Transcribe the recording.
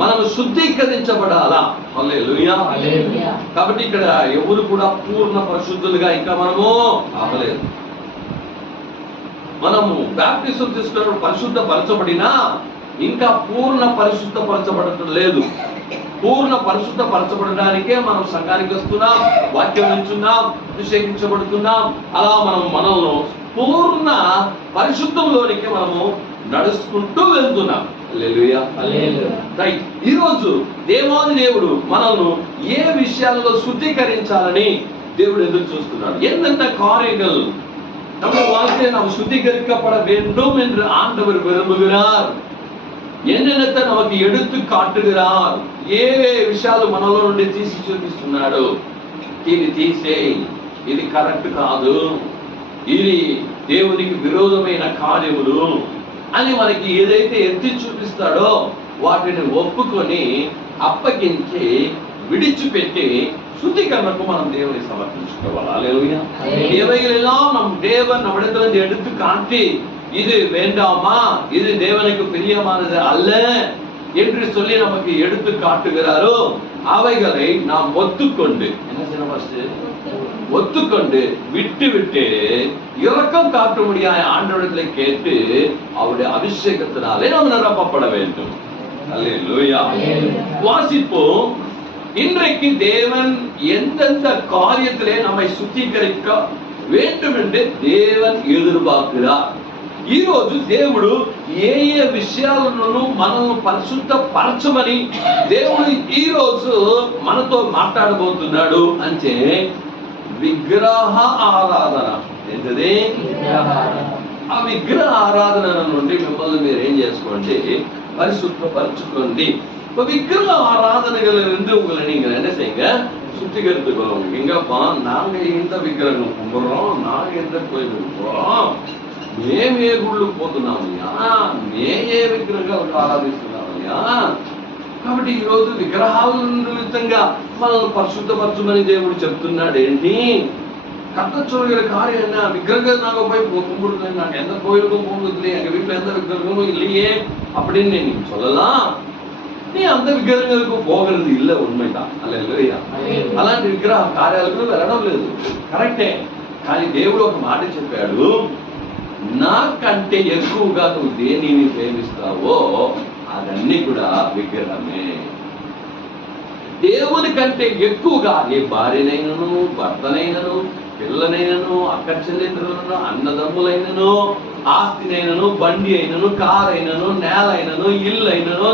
మనం శుద్ధీకరించబడాలా. హల్లెలూయా. కాబట్టి ఇక్కడ ఎవరు కూడా పూర్ణ పరిశుద్ధులుగా ఇంకా మనము అవ్వలేదు. మనము బాప్టిజం తీసుకున్న పరిశుద్ధపరచబడినా ఇంకా పూర్ణ పరిశుద్ధపరచబడటం లేదు. పూర్ణ పరిశుద్ధపరచబడడానికే మనం సంఘానికి వస్తున్నాం, వాక్యం వింటున్నాం, అభిషేకించబడుతున్నాం. అలా మనల్ని పూర్ణ పరిశుద్ధంలోనికి మనము నడుచుకుంటూ వెళ్తున్నాం. హల్లెలూయా. రైట్. ఈరోజు దేవాది దేవుడు మనల్ని ఏ విషయాలలో శుద్ధీకరించాలని దేవుడు ఎదురు చూస్తున్నాడు. எந்தெந்த காரியங்கள் நம்ம வாழ்க்கையை நாம் சுத்திகரிக்கப்பட வேண்டும் என்று ஆண்டவர் விரும்புகிறார், என்னென்னத்தை நமக்கு எடுத்து కాటుகிறார், ఏ విషయాలు మనలో నుండి తీసి చూపిస్తున్నాడు. ఇది తీసేయి, ఇది కరెక్ట్ కాదు, ఇది దేవునికి విరోధమైన కార్యములు అని మనకి ఏదైతే ఎత్తి చూపిస్తాడో వాటిని ఒప్పుకొని అప్పగించి విడిచిపెట్టి சுத்திகரணக்கு మనం దేవుని సమర్పించుకోవాలి. హల్లెలూయా. இவைகளெல்லாம் நம் தேவன் நம்மிடத்திலிருந்து எடுத்து காட்டி இது வேண்டாமா, இது தேவனுக்கு பிரியமானது அல்ல என்று சொல்லி நமக்கு எடுத்து காட்டுகிறாரோ அவைகளை நாம் ஒத்துக்கொண்டு என்ன செய்யணும்? ஒத்துக்கொண்டு விட்டு விட்டு இரக்கம் காட்டும்படியாய் ஆண்டவரிடத்தில் கேட்டு அவருடைய அபிஷேகத்தினாலே நாம் நிரப்பப்பட வேண்டும். ஹல்லேலூயா. வாசிப்போம். இன்றைக்கு தேவன் எந்தெந்த காரியத்திலே நம்மை சுத்திகரிக்க வேண்டும் என்று தேவன் ఎదురుబార్க்கிறார். ఈ రోజు దేవుడు ఏ ఏ విషయాలను మనల్ని పరిశుద్ధపరచమని దేవుడు ఈ రోజు మనతో మాట్లాడబోతున్నాడు అంటే విగ్రహ ఆరాధన. ఏంటది? ఆ విగ్రహ ఆరాధన నుండి మిమ్మల్ని మీరు ఏం చేసుకోండి, பரிசுத்தப்படுத்திக்கொண்டு. இப்ப விக்கிரக ஆராதனைகளிலிருந்து உங்களை நீங்க என்ன செய்யுங்க, சுத்திகரித்துக்கோங்க. எங்கப்பா நாங்க இந்த விக்கிரகம் கும்பிடுறோம், நாங்க எந்த கோயிலுக்கு போறோம், మేమే గుళ్ళు పోతున్నామయ్యా, మేమే విగ్రహాలకు ఆరాధిస్తున్నామయ్యా. కాబట్టి ఈ రోజు విగ్రహాల నిమిత్తంగా మనల్ని పరిశుద్ధపరచమని దేవుడు చెప్తున్నాడు. ఏంటి கத்தச்சொல்கிற காரியம் என்ன? விக்கிரகம் நாங்க போய் கும்பிடுறது, நாங்க எந்த கோயிலுக்கும் போகிறது இல்லையே, எங்க வீட்டுல எந்த விக்கிரகமும் இல்லையே அப்படின்னு நீங்க சொல்லலாம். நீ அந்த విగ్రహాలకు పోகிறது இல்ல, ఉన్మైదా. హల్లెలూయా. అలాంటి విగ్రహ కార్యాలకు వెళ్ళడం లేదు, కరెక్టే. కానీ దేవుడు ఒక మాట చెప్పాడు, నాకంటే ఎక్కువగా నువ్వు దేనిని ప్రేమిస్తావో అదన్నీ కూడా విగ్రహమే. దేవుని కంటే ఎక్కువగా ఏ భార్యనైనను, భర్తనైనను, పిల్లనైనను, అక్క చెల్లెండ్రులను, అన్నదమ్ములైనను, ఆస్తినైనను, బండి అయినను, కారు అయినను, నేల అయినను, ఇల్లు అయినను